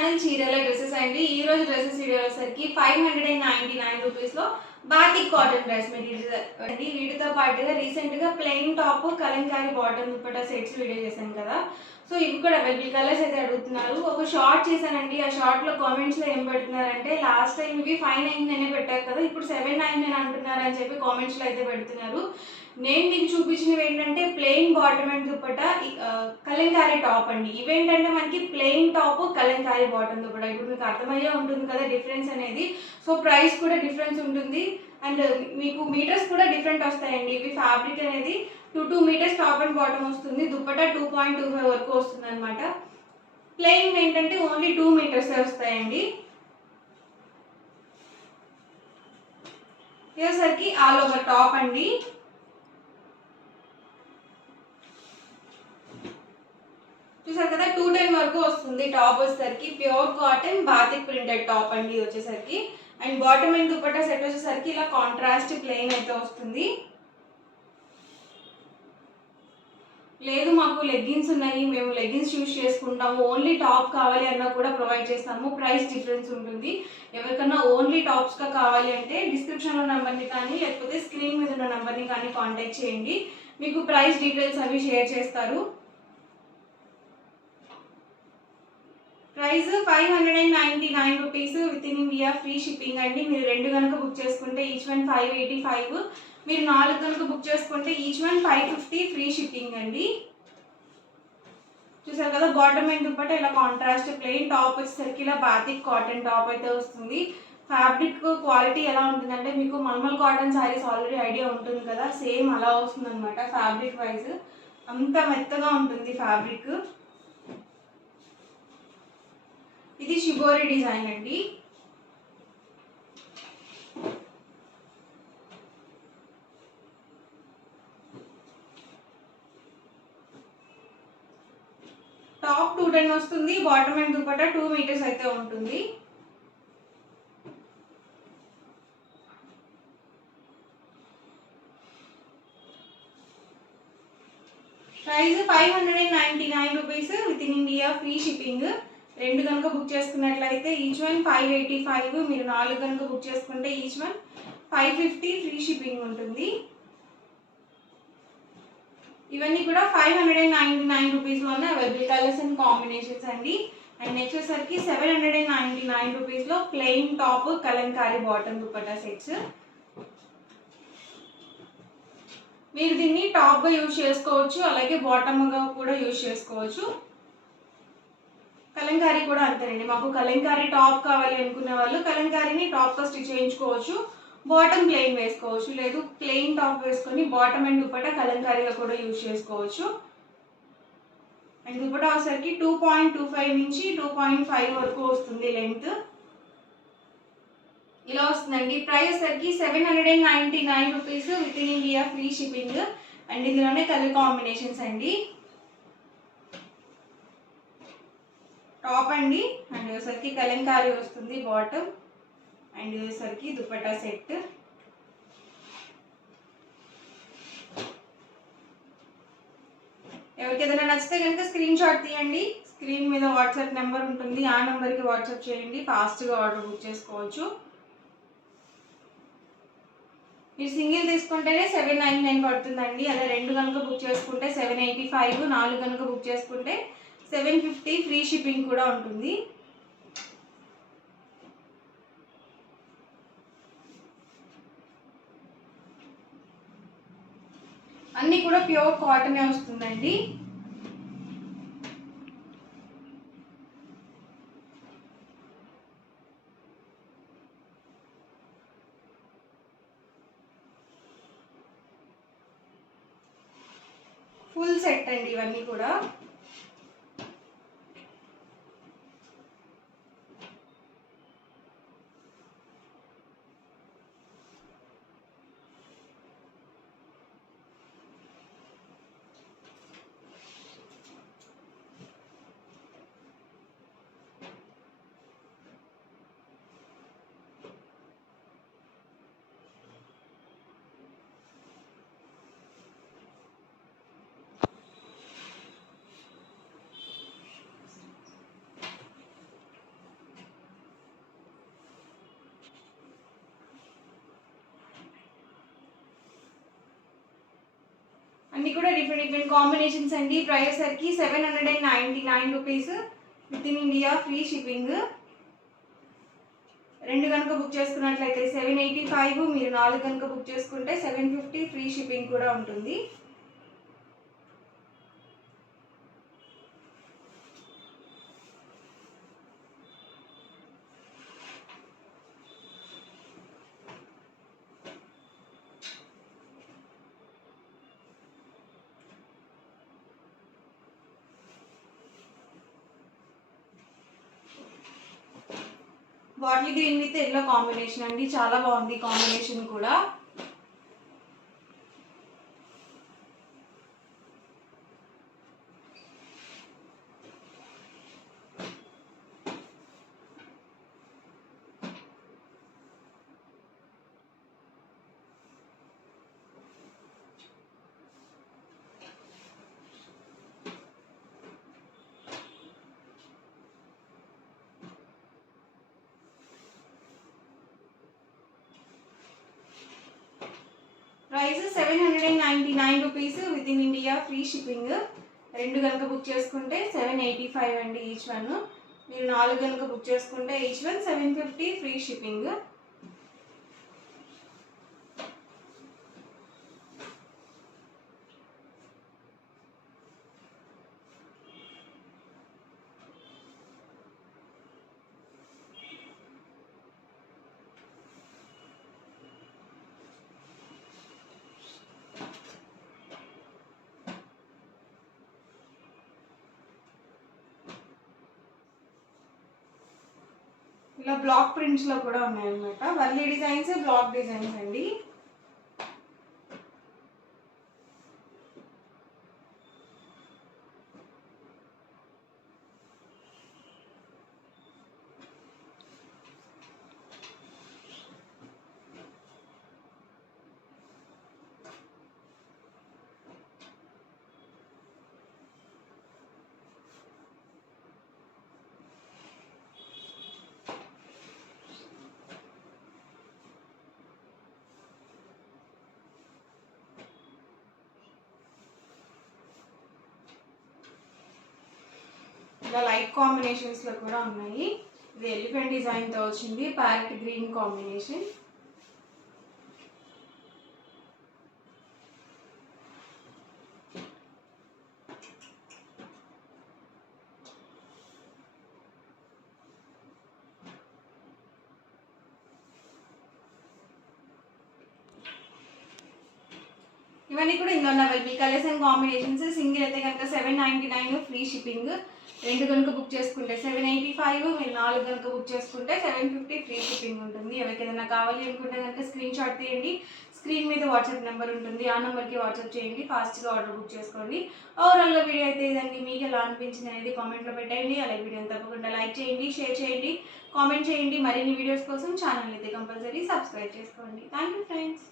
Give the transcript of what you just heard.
ఛానల్ చీరల డ్రెస్సెస్ అండి. ఈ రోజు డ్రెస్సెస్ వీడియో వచ్చేసరికి 599 రూపీస్లో బాతిక్ కాటన్ డ్రెస్ మెటీరియల్ అండి. వీటితో పాటుగా రీసెంట్గా ప్లెయిన్ టాప్ కలంకారీ బాటమ్ దుపట్టా సెట్స్ వీడియో చేశాను కదా. సో ఇవి కూడా అవైలబుల్ కలర్స్ అయితే అడుగుతున్నారు. ఒక షార్ట్ చేశానండి. ఆ షార్ట్లో కామెంట్స్లో ఏం పెడుతున్నారంటే లాస్ట్ టైం ఇవి 599 పెట్టారు కదా, ఇప్పుడు 799 అంటున్నారు అని చెప్పి కామెంట్స్లో అయితే పెడుతున్నారు. నేను మీకు చూపించినవి ఏంటంటే plain bottom and dupatta Kalamkari టాప్ అండి. ఇవేంటంటే మనకి ప్లెయిన్ టాప్ కలంకారీ బాటమ్ దుపట్టా. ఇప్పుడు మీకు అర్థమయ్యే ఉంటుంది కదా డిఫరెన్స్ అనేది. సో ప్రైస్ కూడా డిఫరెన్స్ ఉంటుంది అండ్ మీకు మీటర్స్ కూడా డిఫరెంట్ వస్తాయండి. ఇవి ఫ్యాబ్రిక్ అనేది 2 మీటర్స్ టాప్ అండ్ బాటమ్ వస్తుంది. దుపట్టా 2.25 వరకు వస్తుంది అనమాట. ప్లెయిన్ ఏంటంటే ఓన్లీ 2 మీటర్స్ వస్తాయండి. ఇదేసరికి ఆల్ ఓవర్ టాప్ అండి. చూసారు కదా 210 వరకు వస్తుంది. టాప్ వచ్చేసరికి pure cotton batik printed top అండి వచ్చేసరికి. అండ్ బాటమ్ అండ్ దుపట్టా సెట్ వచ్చేసరికి ఇలా కాంట్రాస్ట్ ప్లెయిన్ అయితే వస్తుంది. లేదు మాకు లెగ్గిన్స్ ఉన్నాయి, మేము లెగ్గిన్స్ యూజ్ చేసుకుంటాము, ఓన్లీ టాప్ కావాలి అన్నా కూడా ప్రొవైడ్ చేస్తాము. ప్రైస్ డిఫరెన్స్ ఉంటుంది. ఎవరికన్నా ఓన్లీ టాప్స్గా కావాలి అంటే డిస్క్రిప్షన్లో నెంబర్ని కానీ లేకపోతే స్క్రీన్ మీద ఉన్న నెంబర్ని కానీ కాంటాక్ట్ చేయండి. మీకు ప్రైస్ డీటెయిల్స్ అవి షేర్ చేస్తారు. ప్రైస్ 599 rupees with in India free shipping అండి. మీరు 2 కనుక బుక్ చేసుకుంటే ఈచ్ వన్ 585, మీరు 4 కనుక బుక్ చేసుకుంటే ఈచ్ వన్ 550 ఫ్రీ షిప్పింగ్ అండి. చూసారు కదా బాటమ్ అండ్ దుపట్టా ఇలా కాంట్రాస్ట్ ప్లెయిన్ టాప్ వచ్చేసరికి ఇలా బాతిక్ కాటన్ టాప్ అయితే వస్తుంది. ఫ్యాబ్రిక్ క్వాలిటీ ఎలా ఉంటుందంటే మీకు mulmul cotton saris already idea ఉంటుంది కదా, సేమ్ అలా వస్తుంది అనమాట. ఫ్యాబ్రిక్ వైజ్ అంత మెత్తగా ఉంటుంది ఫ్యాబ్రిక్. ఇది షిబోరి డిజైన్ అండి. టాప్ 210 వస్తుంది. బాటమ్ అండ్ దుపట్టా 2 మీటర్స్ అయితే ఉంటుంది. ప్రైస్ 599 rupees with in India free shipping. 2 కనుక బుక్ చేసుకున్నట్లయితే ఈచ్ వన్ 585, మీరు 4 కనుక బుక్ చేసుకుంటే ఈచ్ వన్ 550 ఫ్రీ షిప్పింగ్ ఉంటుంది. ఇవన్నీ కూడా 599 రూపీస్లోనే అవైలబుల్ కలర్స్ అండ్ కాంబినేషన్స్ అండి. అండ్ నెక్స్ట్ వచ్చేసరికి 799 రూపీస్లో ప్లెయిన్ టాప్ కలంకారీ బాటమ్ దుపట్టా సెట్స్. మీరు దీన్ని టాప్గా యూజ్ చేసుకోవచ్చు, అలాగే బాటమ్గా కూడా యూజ్ చేసుకోవచ్చు. కలంకారీ కూడా అంతేనండి. మాకు కలంకారీ టాప్ కావాలి అనుకునే వాళ్ళు కలంకారీని టాప్గా స్టిచ్ చేయించుకోవచ్చు, బాటమ్ ప్లెయిన్ వేసుకోవచ్చు. లేదు ప్లెయిన్ టాప్ వేసుకొని బాటమ్ అండ్ దుపట్టా కలంకారీగా కూడా యూజ్ చేసుకోవచ్చు. అండ్ దుపట్టా వచ్చేసరికి 2.25 నుంచి 2.5 వరకు వస్తుంది లెంత్. ఇలా వస్తుందండి. ప్రైస్ వచ్చేసరికి 799 rupees with in India free shipping. And ఇందులోనే కలర్ కాంబినేషన్స్ అండి. టాప్ అండి అండ్ వచ్చేసరికి కలంకారీ వస్తుంది బాటమ్, అండ్ వచ్చేసరికి దుపట్టా సెట్. ఎవరికి ఏదైనా నచ్చితే కనుక స్క్రీన్ షాట్ తీయండి. స్క్రీన్ మీద వాట్సాప్ నెంబర్ ఉంటుంది, ఆ నెంబర్కి వాట్సాప్ చేయండి. ఫాస్ట్గా ఆర్డర్ బుక్ చేసుకోవచ్చు. మీరు సింగిల్ తీసుకుంటేనే 799 పడుతుందండి. అదే 2 కనుక బుక్ చేసుకుంటే 785, 4 కనుక బుక్ చేసుకుంటే 750 ఫ్రీ షిప్పింగ్ కూడా ఉంటుంది. అన్నీ కూడా ప్యూర్ కాటనే వస్తుందండి. ఫుల్ సెట్ అండి ఇవన్నీ కూడా. ఇవన్నీ కూడా డిఫరెంట్ కాంబినేషన్స్ అండి. ప్రైస్ సరికి 799 rupees with in India, free shipping. 2 కనుక బుక్ చేసుకున్నట్లయితే 785, మీరు 4 కనుక బుక్ చేసుకుంటే 750, ఫ్రీ షిప్పింగ్ కూడా ఉంటుంది. Bottle green with yellow combination అండి, చాలా బాగుంది కాంబినేషన్ కూడా. ప్రైస్ 799 rupees with in India, free shipping. 2 కనుక బుక్ చేసుకుంటే 785 అండి ఈచ్ వన్. మీరు 4 కనుక బుక్ చేసుకుంటే ఈచ్ వన్ 750, ఫ్రీ షిప్పింగ్. ఇలా బ్లాక్ ప్రింట్స్లో కూడా ఉన్నాయన్నమాట. వర్లీ డిజైన్స్, బ్లాక్ డిజైన్స్ అండి. ఇలా లైట్ కాంబినేషన్స్లో కూడా ఉన్నాయి. ఇది ఎలిఫెంట్ డిజైన్తో వచ్చింది, ప్యారెట్ గ్రీన్ కాంబినేషన్. ఇవన్నీ కూడా ఇందులో available colours and combinations. Single అయితే కనుక 799, ఫ్రీ షిప్పింగ్. 2 కనుక బుక్ చేసుకుంటే 785, మీరు 4 కనుక బుక్ చేసుకుంటే 750, ఫ్రీ షిప్పింగ్ ఉంటుంది. ఎవరికి ఏదైనా కావాలి అనుకుంటే కనుక స్క్రీన్ షాట్ తీయండి. స్క్రీన్ మీద వాట్సాప్ నెంబర్ ఉంటుంది, ఆ నెంబర్కి వాట్సాప్ చేయండి. ఫాస్ట్గా ఆర్డర్ బుక్ చేసుకోండి. ఓవరాల్గా వీడియో అయితే ఇదండి. మీకు ఎలా అనిపించింది అనేది కామెంట్లో పెట్టండి. అలాగే వీడియోని తప్పకుండా లైక్ చేయండి, షేర్ చేయండి, కామెంట్ చేయండి. మరిన్ని వీడియోస్ కోసం ఛానల్ అయితే కంపల్సరీ సబ్స్క్రైబ్ చేసుకోండి. Thank you friends.